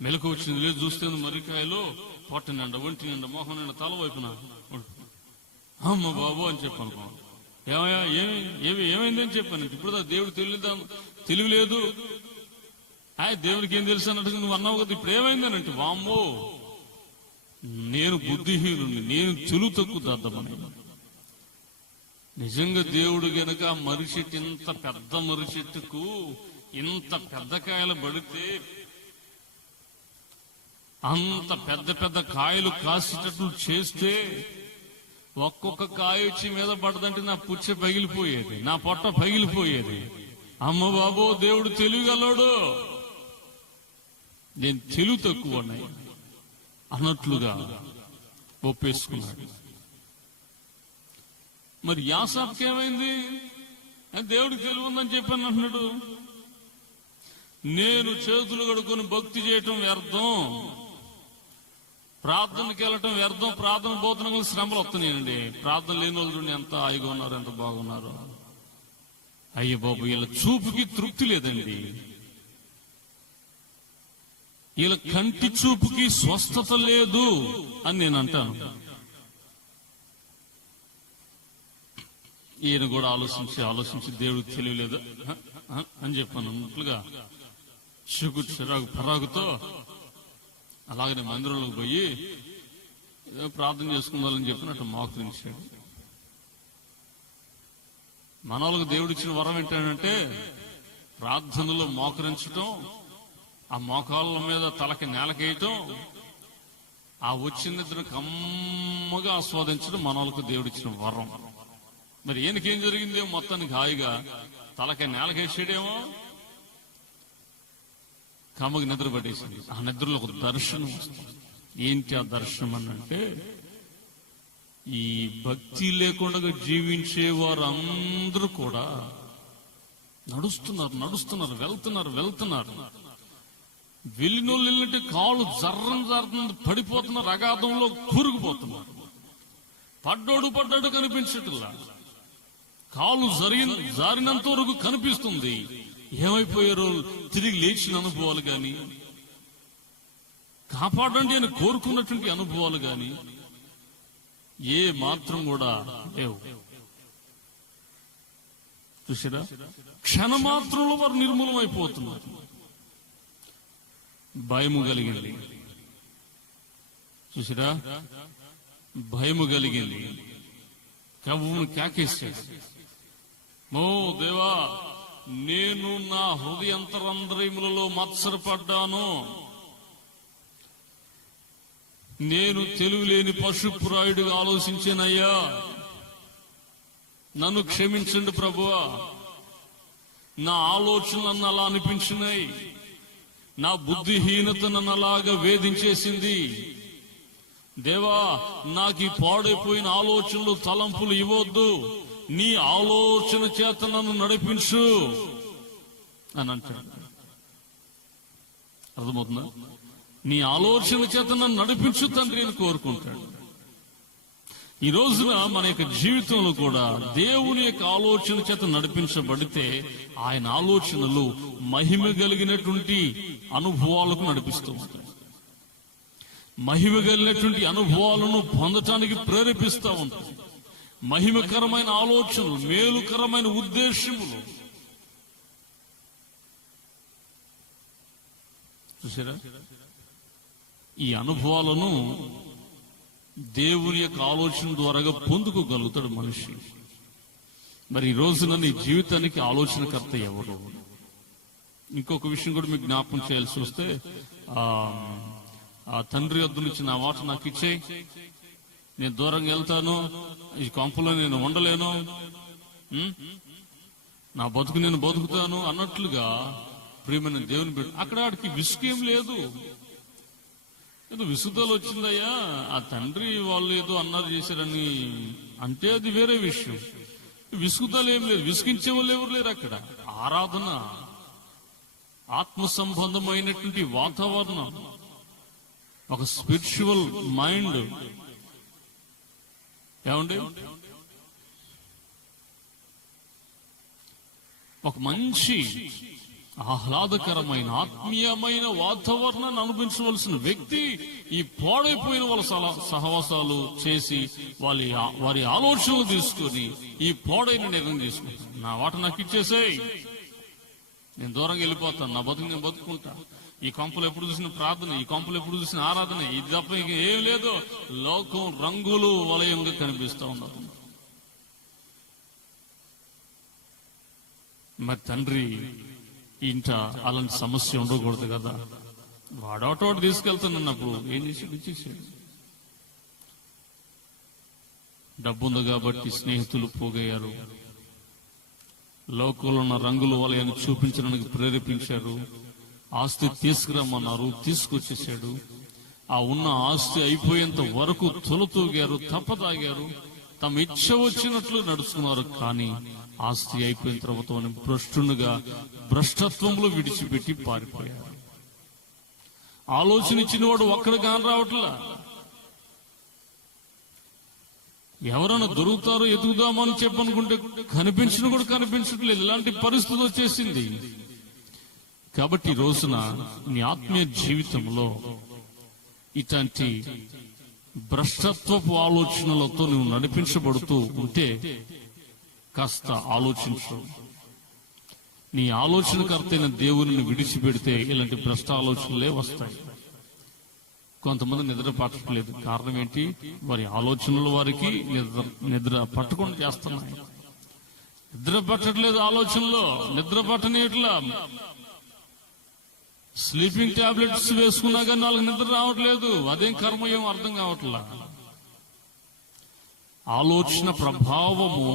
మెలకు వచ్చింది, లేదు చూస్తే మర్రికాయలు పొట్ట నిండా, ఒంటి నిండా, మొహం నిండా, తల వైపున. అమ్మ బాబు అని చెప్పాను. ఏమయ్యా ఏమైందని చెప్పాను. ఇప్పుడు దేవుడు తెలివి లేదు, దేవుడికి ఏం తెలుసు అన్నట్టు నువ్వు అన్నావు కదా, ఇప్పుడు ఏమైందనంటే వామ్మో నేను బుద్ధిహీనుని, నేను తెలుగు తక్కువ దద్దమని. నిజంగా దేవుడు గనక మర్రి చెట్టు, ఇంత పెద్ద మర్రి చెట్టుకు ఇంత పెద్ద కాయలు పడితే, అంత పెద్ద పెద్ద కాయలు కాసేటట్లు చేస్తే, ఒక్కొక్క కాయ వచ్చి మీద పడదంటే నా పుచ్చ పగిలిపోయేది, నా పొట్ట పగిలిపోయేది. అమ్మ బాబో దేవుడు తెలివిగలడు, నేను తెలుగు తక్కువ అన్నట్లుగా ఒప్పేసుకున్నాడు. మరి యాసాపుకి ఏమైంది? దేవుడికి తెలివి ఉందని చెప్పాను అంటున్నాడు. నేను చేతులు కడుక్కొని భక్తి చేయటం వ్యర్థం, ప్రార్థనకి వెళ్ళటం వ్యర్థం. ప్రార్థన పోతున్న కూడా శ్రమలు వస్తున్నాయండి. ప్రార్థన లేని వాళ్ళు చూడండి ఎంత హాయిగా ఉన్నారు, ఎంత బాగున్నారు. అయ్య బాబు వీళ్ళ చూపుకి తృప్తి లేదండి, వీళ్ళ కంటి చూపుకి స్వస్థత లేదు అని నేను అంటాను. ఈయన కూడా ఆలోచించి దేవుడికి తెలియలేదు అని చెప్పాను అన్నట్లుగా చిరాకు పరాగుతో అలాగనే మందిరంలోకి పోయి ప్రార్థన చేసుకుందాలని చెప్పినట్టు మోకరించాడు. మన వాళ్ళకి దేవుడిచ్చిన వరం ఏంటంటే ప్రార్థనలో మోకరించటం, ఆ మోకాళ్ళ మీద తలకి నేలకేయటం, ఆ వచ్చిన నిద్ర కమ్మగా ఆస్వాదించడం మన వాళ్ళకు దేవుడిచ్చిన వరం. మరి ఈయనకేం జరిగిందేమో, మొత్తానికి హాయిగా తలకి నేలకేసాడేమో, కమ్మకి నిద్ర పట్టేసింది. ఆ నిద్రలో ఒక దర్శనం వస్తుంది. ఏంటి ఆ దర్శనం అనంటే, ఈ భక్తి లేకుండా జీవించే వారందరూ కూడా నడుస్తున్నారు, వెళ్తున్నారు. వెళ్ళినోళ్ళు వెళ్ళినట్టు కాళ్ళు జర్రం పడిపోతున్నారు, అగాధంలో కూరుకుపోతున్నారు. పడ్డాడు కనిపించట్లా, కాలు జారినంత వరకు కనిపిస్తుంది. ఏమైపోయారో తిరిగి లేచిన అనుభవాలు గాని, కాపాడండి అని కోరుకున్నటువంటి అనుభవాలు గాని ఏ మాత్రం కూడా లేవు. చూసారా, క్షణమాత్రంలో వారు నిర్మూలమైపోతున్నారు. భయము కలిగింది. చూసారా, భయము కలిగింది. కవ్వును కేకేశాడు, ఓ దేవా, నేను నా హృదయంతరంధ్రములలో మత్సరపడ్డాను. నేను తెలివిలేని పశుప్రాయుడిగా ఆలోచించానయ్యా, నన్ను క్షమించండి ప్రభువా. నా ఆలోచనలు నన్ను అలా అనిపించినాయి, నా బుద్ధిహీనత నన్ను అలాగా వేధించేసింది. దేవా, నాకు ఈ పాడైపోయిన ఆలోచనలు, తలంపులు ఇవ్వద్దు, నీ ఆలోచన చేత నన్ను నడిపించు అని అంటాడు. అర్థమవుతుందా? నీ ఆలోచన చేత నన్ను నడిపించు తండ్రి అని కోరుకుంటాడు. ఈ రోజున మన యొక్క జీవితంలో కూడా దేవుని యొక్క ఆలోచన చేత నడిపించబడితే ఆయన ఆలోచనలు మహిమ కలిగినటువంటి అనుభవాలకు నడిపిస్తూ ఉంటాయి. మహిమ కలిగినటువంటి అనుభవాలను పొందటానికి ప్రేరేపిస్తూ ఉంటాయి. మహిమకరమైన ఆలోచనలు, మేలుకరమైన ఉద్దేశములు. చూసారా, ఈ అనుభవాలను దేవుని యొక్క ఆలోచన ద్వారాగా పొందుకోగలుగుతాడు మనిషి. మరి ఈ రోజున నీ జీవితానికి ఆలోచనకర్త ఎవరు? ఇంకొక విషయం కూడా మీకు జ్ఞాపకం చేయాల్సి వస్తే, ఆ తండ్రి వద్ద నుంచి నా మాట నాకు ఇచ్చే, నేను దూరంగా వెళ్తాను, ఈ కొంపలో నేను ఉండలేను, నా బతుకు నేను బతుకుతాను అన్నట్లుగా ప్రియమైన దేవుని బిడ్డ, అక్కడ ఆడికి విసుకేం లేదు. ఏదో విసుగుదలు వచ్చిందయ్యా, ఆ తండ్రి వాళ్ళు ఏదో అన్నారు చేశారని అంటే అది వేరే విషయం. విసుగుదలు ఏం లేదు, విసిగించే వాళ్ళు ఎవరు లేరు అక్కడ. ఆరాధన, ఆత్మ సంబంధమైనటువంటి వాతావరణం, ఒక స్పిరిచువల్ మైండ్. ఏమండి, ఒక మంచి ఆహ్లాదకరమైన ఆత్మీయమైన వాతావరణాన్ని అనుభవించవలసిన వ్యక్తి ఈ పాడైపోయిన వాళ్ళ సహవాసాలు చేసి వారి ఆలోచనలు తీసుకుని ఈ పాడైన నిర్ణయం తీసుకుంటాను. నా వాట నాకు ఇచ్చేసేయ్, నేను దూరంగా వెళ్ళిపోతాను, నా బతుకు నేను బతుకుంటా. ఈ కొంపలు ఎప్పుడు చూసిన ప్రార్థన, ఈ కొంపలు ఎప్పుడు చూసిన ఆరాధన, ఇది తప్ప ఇంక ఏం లేదు. లోకం రంగులు వలయంగా కనిపిస్తా ఉన్నారు. మరి తండ్రి ఇంట అలాంటి సమస్య ఉండకూడదు కదా. వాడోటోటి తీసుకెళ్తానన్నప్పుడు ఏం చేసాడు? డబ్బుంది కాబట్టి స్నేహితులు పోగయ్యారు, లోకంలో ఉన్న రంగుల వలయాన్ని చూపించడానికి ప్రేరేపించారు, ఆస్తి తీసుకురమ్మన్నారు, తీసుకొచ్చేసాడు. ఆ ఉన్న ఆస్తి అయిపోయేంత వరకు తొలతూగారు, తప్పదాగారు, తమ ఇచ్చ వచ్చినట్లు నడుచుకున్నారు. కానీ ఆస్తి అయిపోయిన తర్వాత భ్రష్టునుగా భ్రష్టత్వంలో విడిచిపెట్టి పారిపోయారు. ఆలోచన ఇచ్చిన వాడు ఒక్కడు కాని రావట్లా. ఎవరైనా దొరుకుతారో ఎదుగుదామని చెప్పనుకుంటే కనిపించిన కూడా కనిపించట్లేదు. ఇలాంటి పరిస్థితి వచ్చేసింది. కాబట్టి ఈ రోజున నీ ఆత్మీయ జీవితంలో ఇట్లాంటి భ్రష్టత్వపు ఆలోచనలతో నువ్వు నడిపించబడుతూ ఉంటే కాస్త ఆలోచించు. నీ ఆలోచనకర్త అయిన దేవుని విడిచిపెడితే ఇలాంటి భ్రష్ట ఆలోచనలే వస్తాయి. కొంతమంది నిద్ర పట్టట్లేదు. కారణం ఏంటి? వారి ఆలోచనలు వారికి నిద్ర పట్టకుండా చేస్తున్నాయి. నిద్ర పట్టట్లేదు, ఆలోచనలో నిద్ర పట్టనిట్లా. స్లీపింగ్ టాబ్లెట్స్ వేసుకున్నా కానీ వాళ్ళకి నిద్ర రావట్లేదు. అదేం కర్మయం అర్థం కావట్లా. ఆలోచన ప్రభావము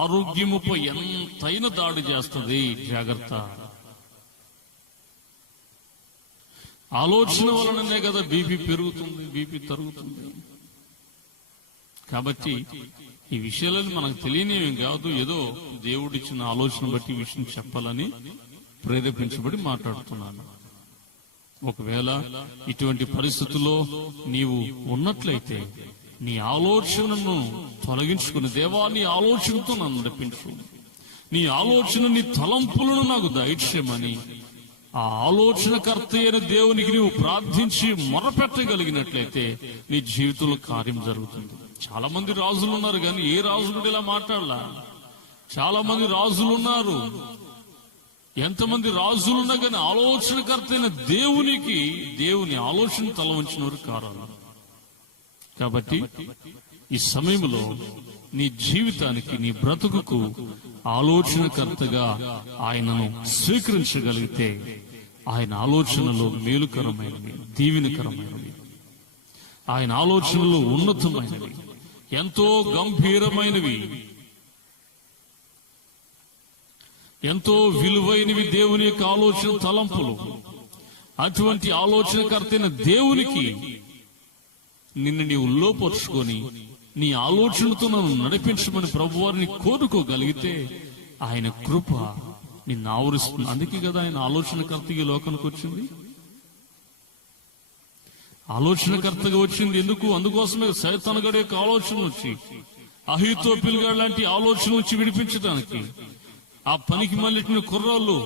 ఆరోగ్యముపై ఎంతైనా దాడి చేస్తుంది. జాగ్రత్త. ఆలోచన వలననే కదా బీపీ పెరుగుతుంది, బీపీ తరుగుతుంది. కాబట్టి ఈ విషయాలను మనకు తెలియనివి కాదు. ఏదో దేవుడిచ్చిన ఆలోచన బట్టి ఈ విషయం చెప్పాలని ప్రేరేపించబడి మాట్లాడుతున్నాను. ఒకవేళ ఇటువంటి పరిస్థితుల్లో నీవు ఉన్నట్లయితే నీ ఆలోచనను తొలగించుకుని, దేవా నీ ఆలోచనతో నన్ను నడిపించు, నీ ఆలోచన నీ తలంపులను నాకు దయచేయమని ఆ ఆలోచనకర్త అయిన దేవునికి నీవు ప్రార్థించి మొరపెట్టగలిగినట్లయితే నీ జీవితంలో కార్యం జరుగుతుంది. చాలా మంది రాజులు ఉన్నారు, కానీ ఏ రాజు కూడా ఇలా మాట్లాడలా. చాలా మంది రాజులు ఉన్నారు, ఎంతమంది రాజులున్నా కానీ ఆలోచనకర్త అయిన దేవుని ఆలోచన తల ఉంచినవారు కారు. కాబట్టి ఈ సమయంలో నీ జీవితానికి, నీ బ్రతుకుకు ఆలోచనకర్తగా ఆయనను స్వీకరించగలిగితే ఆయన ఆలోచనలో మేలుకరమైనవి, దీవెనకరమైనవి, ఆయన ఆలోచనలో ఉన్నతమైనవి, ఎంతో గంభీరమైనవి, ఎంతో విలువైనవి దేవుని యొక్క ఆలోచన తలంపులు. అటువంటి ఆలోచనకర్తైన దేవునికి నిన్ను నీవు లోపరుచుకొని నీ ఆలోచనతో నన్ను నడిపించమని ప్రభువారిని కోరుకోగలిగితే ఆయన కృప నిన్ను ఆవరిస్తుంది. అందుకే కదా ఆయన ఆలోచనకర్తగా లోకానికి వచ్చింది. ఆలోచనకర్తగా వచ్చింది ఎందుకు? అందుకోసమే సైతానుగాడి యొక్క ఆలోచన వచ్చి, అహీతోపెలు గాడు లాంటి ఆలోచన వచ్చి విడిపించడానికి, ఆ పనికి మళ్ళీ కుర్రాళ్ళు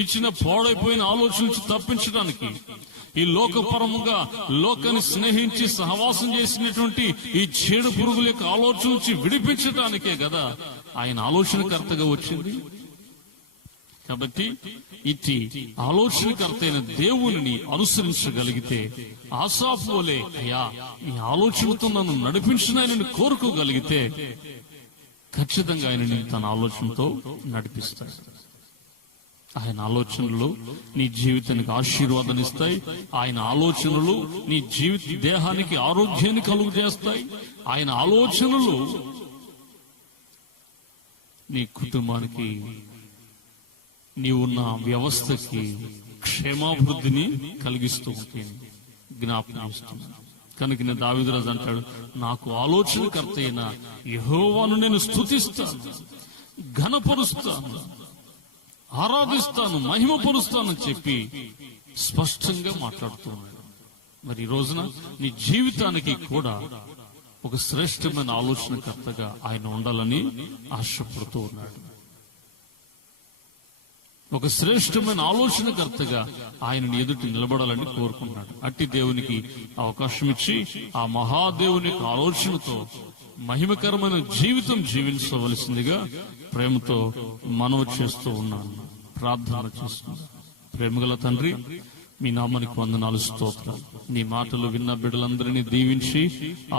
ఇచ్చిన పాడైపోయిన ఆలోచన నుంచి తప్పించడానికి, ఈ లోకపరముగా లోకాన్ని స్నేహించి సహవాసం చేసినటువంటి ఈ చెడు పురుగుల యొక్క ఆలోచన నుంచి విడిపించడానికే కదా ఆయన ఆలోచనకర్తగా వచ్చింది. కాబట్టి ఇట్టి ఆలోచనకర్త అయిన దేవుని అనుసరించగలిగితే ఆసాపు వలె, అయ్యా నీ ఆలోచనతో నన్ను నడిపించిన ఆయనను కోరుకోగలిగితే ఖచ్చితంగా ఆయన తన ఆలోచనతో నడిపిస్తాడు. ఆయన ఆలోచనలు నీ జీవితానికి ఆశీర్వాదాన్ని ఇస్తాయి. ఆయన ఆలోచనలు నీ దేహానికి ఆరోగ్యాన్ని కలుగు చేస్తాయి. ఆయన ఆలోచనలు నీ కుటుంబానికి, నీవున్న వ్యవస్థకి క్షేమాభివృద్ధిని కలిగిస్తూ ఉంటుంది, జ్ఞాపకం ఇస్తుంది. కనుక దావీదురాజు అంటాడు, నాకు ఆలోచనకర్త అయిన యెహోవాను నేను స్తుతిస్తాను, ఘనపరుస్తాను, ఆరాధిస్తాను, మహిమపరుస్తానని చెప్పి స్పష్టంగా మాట్లాడుతున్నాడు. మరి ఈ రోజున నీ జీవితానికి కూడా ఒక శ్రేష్టమైన ఆలోచనకర్తగా ఆయన ఉండాలని ఆశపడుతూ ఉన్నాడు. ఒక శ్రేష్టమైన ఆలోచనకర్తగా ఆయనని ఎదుటి నిలబడాలని కోరుకున్నాడు. అట్టి దేవునికి అవకాశం ఇచ్చి ఆ మహాదేవుని యొక్క ఆలోచనతో మహిమకరమైన జీవితం జీవించవలసిందిగా ప్రేమతో మనవి చేస్తూ ఉన్నాను, ప్రార్థన చేస్తున్నాను. ప్రేమగల తండ్రి, మీ నామానికి వందనాలు, స్తోత్రం. నీ మాటలు విన్న బిడ్డలందరినీ దీవించి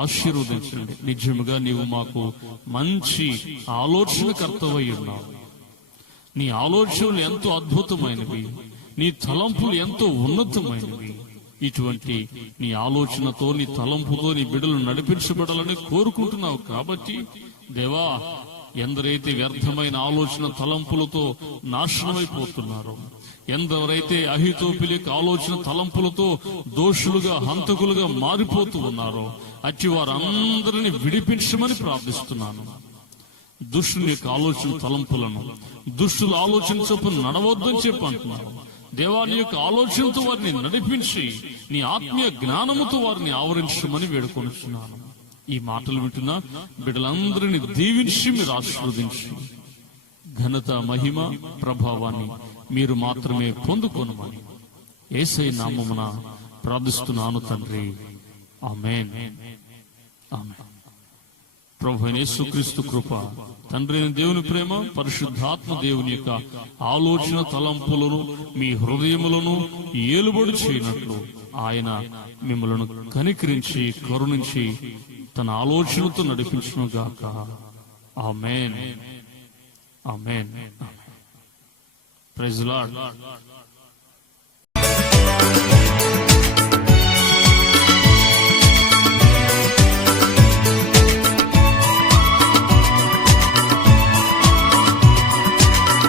ఆశీర్వదించండి. నిజముగా నీవు మాకు మంచి ఆలోచనకర్తవై ఉన్నావు. నీ ఆలోచనలు ఎంతో అద్భుతమైనవి, నీ తలంపులు ఎంతో ఉన్నతమైనవి. ఇటువంటి నీ ఆలోచనతో, నీ తలంపుతో నీ బిడ్డలు నడిపించబడాలని కోరుకుంటున్నావు. కాబట్టి దేవా, ఎందరైతే వ్యర్థమైన ఆలోచన తలంపులతో నాశనమైపోతున్నారో, ఎందరైతే అహీతోపెలు ఆలోచన తలంపులతో దోషులుగా, హంతకులుగా మారిపోతూ ఉన్నారో, అట్టి వారందరినీ విడిపించమని ప్రార్థిస్తున్నాను. దుష్టుని యొక్క ఆలోచన తలంపులను, దుష్టుల ఆలోచన చొప్పున నడవద్దని చెప్పి అంటున్నారు. దేవాని యొక్క ఆలోచనతో వారిని నడిపించి నీ ఆత్మీయ జ్ఞానముతో వారిని ఆవరించమని వేడుకొనుచున్నాను. ఈ మాటలు వింటున్న బిడ్డలందరినీ దీవించి మీరు ఆశీర్వదించి ఘనత, మహిమ, ప్రభావాన్ని మీరు మాత్రమే పొందుకొనమని యేసయ్య నామమున ప్రార్థిస్తున్నాను తండ్రి. ఆమేన్. ఆమేన్. ప్రభువైన యేసుక్రీస్తు కృప, తండ్రి అయిన దేవుని ప్రేమ, పరిశుద్ధాత్మ దేవుని యొక్క ఆలోచన తలంపులను మీ హృదయములను ఏలుబడి చేయనట్లు ఆయన మిమ్మలను కనికరించి, కరుణించి తన ఆలోచనతో నడిపించును గాక. Amen. Amen. Praise the lord.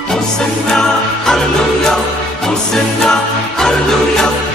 Hosanna, hallelujah, Hosanna, hallelujah.